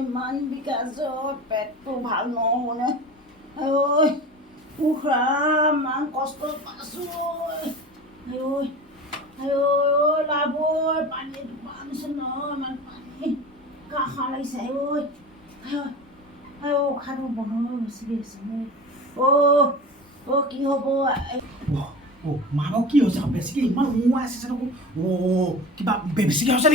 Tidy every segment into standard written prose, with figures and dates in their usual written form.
ইমান বিকাশ পেটটো ভাল নহ'লে উখৰা ইমান কষ্ট পাইছোঁ লাভ পানী আনিছোঁ ন ইমান পানী কাষা লাগিছে উশাহটো বন্ধ বেছি আছে কি হ'ব মানুহ কি হৈছে বেছিকৈ ইমান উমাই আছে কিবা বেছিকৈ হৈছে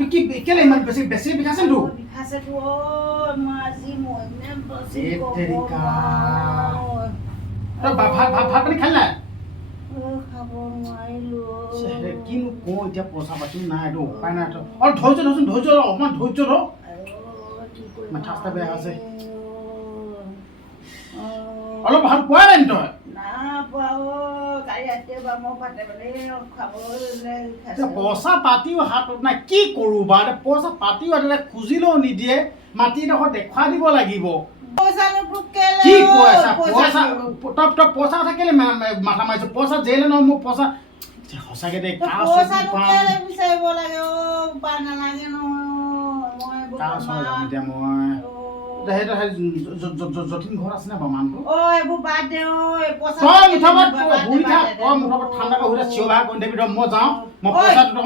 নেকি কেলে ইমান বেছি বিষাইছে তো ভাত পানী খালি নাই খাব নোৱাৰিলোঁ কিনো কওঁ এতিয়া পইচা পাতি নাই এইটো উপায় নাই অলপ ধৈৰ্য ধৰচোন অকণমান ধৈৰ্য ধৰ মাথা চাথা বেয়া আছে অলপ ভাল পোৱা নাই তই পইচা পাতিও হাতত নাই কি কৰোঁ বাৰু পইচা পাতিও হাতত খুজিলেও নিদিয়ে মাটি এডোখৰ দেখুৱাই দিব লাগিব কি পইচা পইচা তই পইচা কথা কেলে মাথা মাৰিছ পইচা জেলে নহয় মোৰ পইচা সঁচাকে দে যতীন ঘৰত আছে নে বাৰু মানুহটো ঠাণ্ডা হৈ চিঞৰ বাহ কৰি দিবি মই যাওঁ মই পইচাটো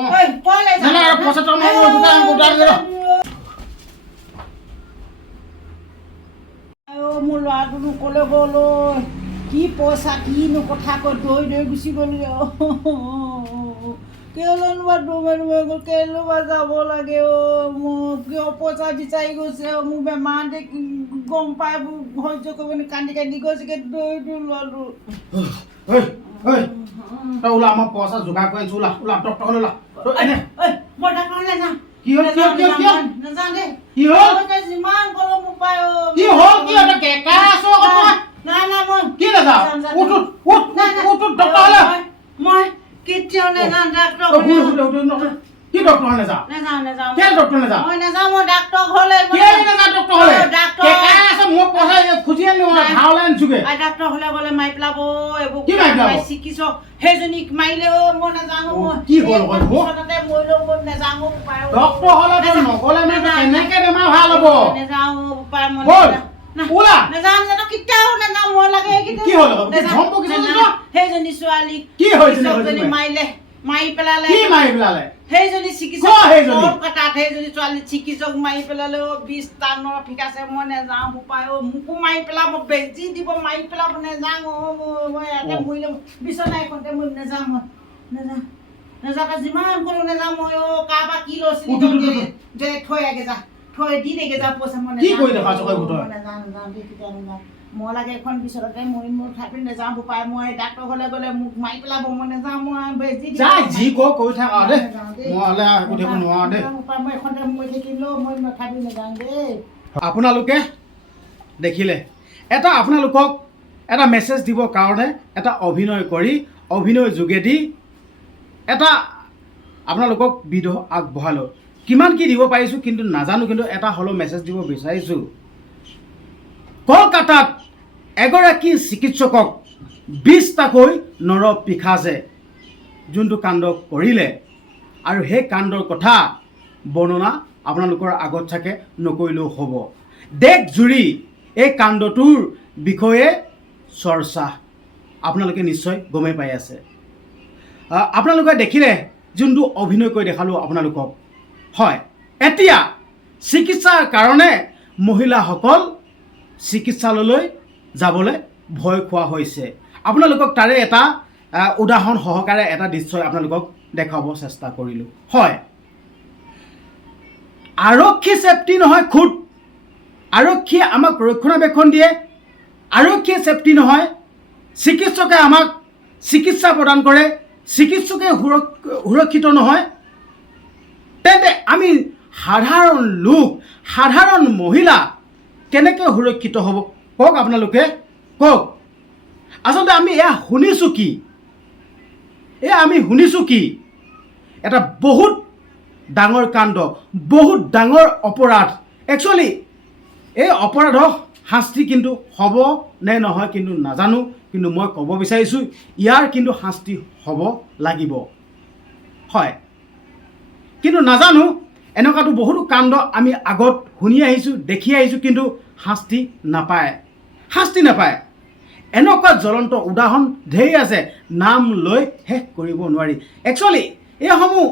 মোৰ ল'ৰাটো নকলে গ'ল কি পইচা কিনো কথা কৈ দৈ গুচি গ'লি কেলেনো বা ডুবাই গ'ল কেলৈ বা যাব লাগে মোক কিয় পইচা বিচাৰি গৈছে মোৰ বেমাৰ দেখি গম পাই সহ্য কৰিব কান্দি গৈছেগৈ দৈটো ল'লো ওলা মই পইচা যোগাৰ কৰি আছো ওলা ডক্টৰ ওলা মই ডাক্তৰ নাযাওঁ কি হ'ল নাযাওঁ দেই কি হ'ল যিমান ক'লো মোক পাই কি হ'ল কি হ'ল কেকা আছো নাই মই কি নাযাওঁ উঠ ডক্টৰ হ'লে মই কেতিয়াও নাযাওঁ ডাক্তৰ কি ডক্টৰ নাযাওঁ কেলে ডক্টৰ নাযাওঁ মই নাযাওঁ মই ডাক্তৰ ঘৰলৈ কেলে নাযাওঁ ডক্টৰ হ'লে কেকা আছে মোক পইচা খুজি আনিলো ভাওলাই আনিছোগে ডাক্তৰ হ'লে গ'লে মাৰি পেলাব এইবোৰ কি মাৰি পেলাব চিকিৎসক সেইজনীক মাৰিলেও মই নাজানো কি হ'ল পিছতে মৰিলেও মই নাজানো ডক্টৰ হ'লে নগ'লে মানে কেনেকে বেমাৰ ভাল হ'ব নাযাওঁ উপায় মই ওলা নাজানো কেতিয়াও নাযাওঁ মই লাগে কি হ'ল সেইজনী ছোৱালী কি হৈছে মাৰি পেলালে কি মাৰি পেলালে সেইজনী চিকিৎসক কলকাতাত সেইজনী ছোৱালী চিকিৎসক মাৰি পেলালে 20 টানৰ ফিকাছে মই নাযাওঁ উপায় মোকো মাৰি পেলাব বেজি দিব মাৰি পেলাব নাযাওঁ মই ইয়াতে মৰিলে বিচনা এখনতে মই নাযাওঁ নাযাওঁ যিমান ক'লো নাযাওঁ মই কাৰোবাৰ কি লৈছিলি যে থৈ আগে যা থৈ দি দেগে যা পইচা মই নাযাওঁ মই লাগে এখন বিচনাতে মৰিম মোৰ ঠাই পিনে নাযাওঁ উপায় মই ডাক্তৰ ঘৰলৈ গ'লে মোক মাৰি পেলাব মই নাযাওঁ মই বেজি যি কৈ থাক দেই মই এখনতে মৰি থাকিলেও মই নাথাকি নাযাওঁ দেই আপোনালোকে দেখিলে আপোনালোকক এটা মেছেজ দিবৰ কাৰণে এটা অভিনয় কৰি অভিনয়ৰ যোগেদি এটা আপোনালোকক ভিডিঅ' আগবঢ়ালোঁ কিমান কি দিব পাৰিছোঁ কিন্তু নাজানো কিন্তু এটা হ'লেও মেছেজ দিব বিচাৰিছোঁ কলকাতাত এগৰাকী চিকিৎসকক 20টাকৈ নৰপিশাচে যোনটো কাণ্ড কৰিলে আৰু সেই কাণ্ডৰ কথা বৰ্ণনা আপোনালোকৰ আগত থাকে নকৰিলেও হ'ব দেশ জুৰি এই কাণ্ডটোৰ বিষয়ে চৰ্চা আপোনালোকে নিশ্চয় গমেই পাই আছে আপোনালোকে দেখিলে যোনটো অভিনয় কৰি দেখালোঁ আপোনালোকক হয় এতিয়া চিকিৎসাৰ কাৰণে মহিলাসকল চিকিৎসালয়লৈ যাবলৈ ভয় খোৱা হৈছে আপোনালোকক তাৰে এটা উদাহৰণ সহকাৰে এটা দৃশ্য আপোনালোকক দেখাব চেষ্টা কৰিলোঁ হয় আৰক্ষী চেফটি নহয় খুদ আৰক্ষীয়ে আমাক ৰক্ষণাবেক্ষণ দিয়ে আৰক্ষীয়ে চেফটি নহয় চিকিৎসকে আমাক চিকিৎসা প্ৰদান কৰে চিকিৎসকে সুৰক্ষিত নহয় তেন্তে আমি সাধাৰণ লোক সাধাৰণ মহিলা কেনেকৈ সুৰক্ষিত হ'ব কওক আপোনালোকে কওক আচলতে আমি এয়া শুনিছোঁ কি এটা বহুত ডাঙৰ কাণ্ড বহুত ডাঙৰ অপৰাধ একচুৱেলি এই অপৰাধৰ শাস্তি কিন্তু হ'ব নে নহয় কিন্তু নাজানো কিন্তু মই ক'ব বিচাৰিছোঁ ইয়াৰ কিন্তু শাস্তি হ'ব লাগিব হয়। কিন্তু নাজানো এনেকুৱাতো বহুতো কাণ্ড আমি আগত শুনি আহিছোঁ, দেখি আহিছোঁ, কিন্তু শাস্তি নাপায়, শাস্তি নাপায়। এনেকুৱা জ্বলন্ত উদাহৰণ ধেৰ আছে, নাম লৈ শেষ কৰিব নোৱাৰি। একচুৱেলি এইসমূহ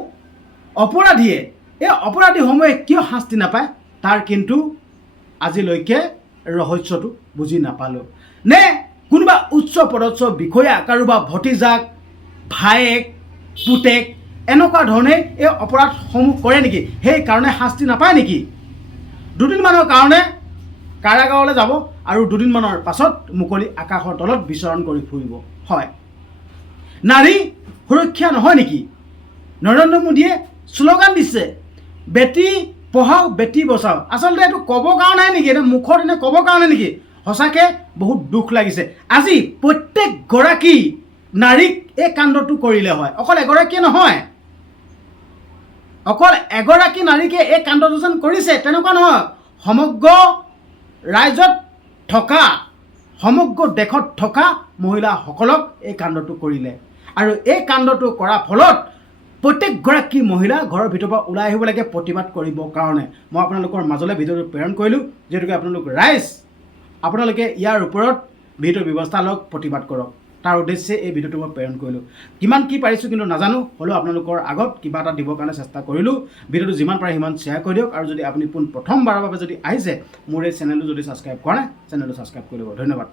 অপৰাধীয়ে, এই অপৰাধীসমূহে কিয় শাস্তি নাপায় তাৰ কিন্তু আজিলৈকে ৰহস্যটো বুজি নাপালোঁ। নে কোনোবা উচ্চ পদস্থ বিষয়া, কাৰোবাৰ ভতিজাক, ভায়েক, পুতেক এনেকুৱা ধৰণে এই অপৰাধসমূহ কৰে নেকি? সেইকাৰণে শাস্তি নাপায় নেকি? দুদিনমানৰ কাৰণে কাৰাগাৰলৈ যাব আৰু দুদিনমানৰ পাছত মুকলি আকাশৰ তলত বিচৰণ কৰি ফুৰিব। হয়, নাৰী সুৰক্ষা নহয় নেকি? নৰেন্দ্ৰ মোদীয়ে শ্লোগান দিছে, বেটী পঢ়াও বেটী বচাও। আচলতে এইটো ক'বৰ কাৰণে নেকি? এইটো মুখত এনে ক'বৰ কাৰণে নেকি? সঁচাকৈ বহুত দুখ লাগিছে। আজি প্ৰত্যেকগৰাকী নাৰীক এই কাণ্ডটো কৰিলে হয়, অকল এগৰাকীয়ে নহয়, অকল এগৰাকী নাৰীকে এই কাণ্ডটো যেন কৰিছে তেনেকুৱা নহয়, সমগ্ৰ ৰাজ্যত থকা, সমগ্ৰ দেশত থকা মহিলাসকলক এই কাণ্ডটো কৰিলে। আৰু এই কাণ্ডটো কৰাৰ ফলত প্ৰত্যেকগৰাকী মহিলা ঘৰৰ ভিতৰৰ পৰা ওলাই আহিব লাগে প্ৰতিবাদ কৰিবৰ কাৰণে। মই আপোনালোকৰ মাজলৈ ভিডিঅ'টো প্ৰেৰণ কৰিলোঁ, যিহেতুকে আপোনালোক ৰাইজ আপোনালোকে ইয়াৰ ওপৰত ভিডিঅ'ৰ ব্যৱস্থা লওক, প্ৰতিবাদ কৰক, তাৰ উদ্দেশ্যে এই ভিডিঅ'টো মই প্ৰেৰণ কৰিলোঁ। কিমান কি পাৰিছোঁ কিন্তু নাজানো, হ'লেও আপোনালোকৰ আগত কিবা এটা দিবৰ কাৰণে চেষ্টা কৰিলোঁ। ভিডিঅ'টো যিমান পাৰে সিমান শ্বেয়াৰ কৰি দিয়ক, আৰু যদি আপুনি পোনপ্ৰথমবাৰৰ বাবে যদি আহিছে মোৰ এই চেনেলটো যদি ছাবস্ক্ৰাইব কৰা নাই, চেনেলটো ছাবস্ক্ৰাইব কৰি দিব। ধন্যবাদ।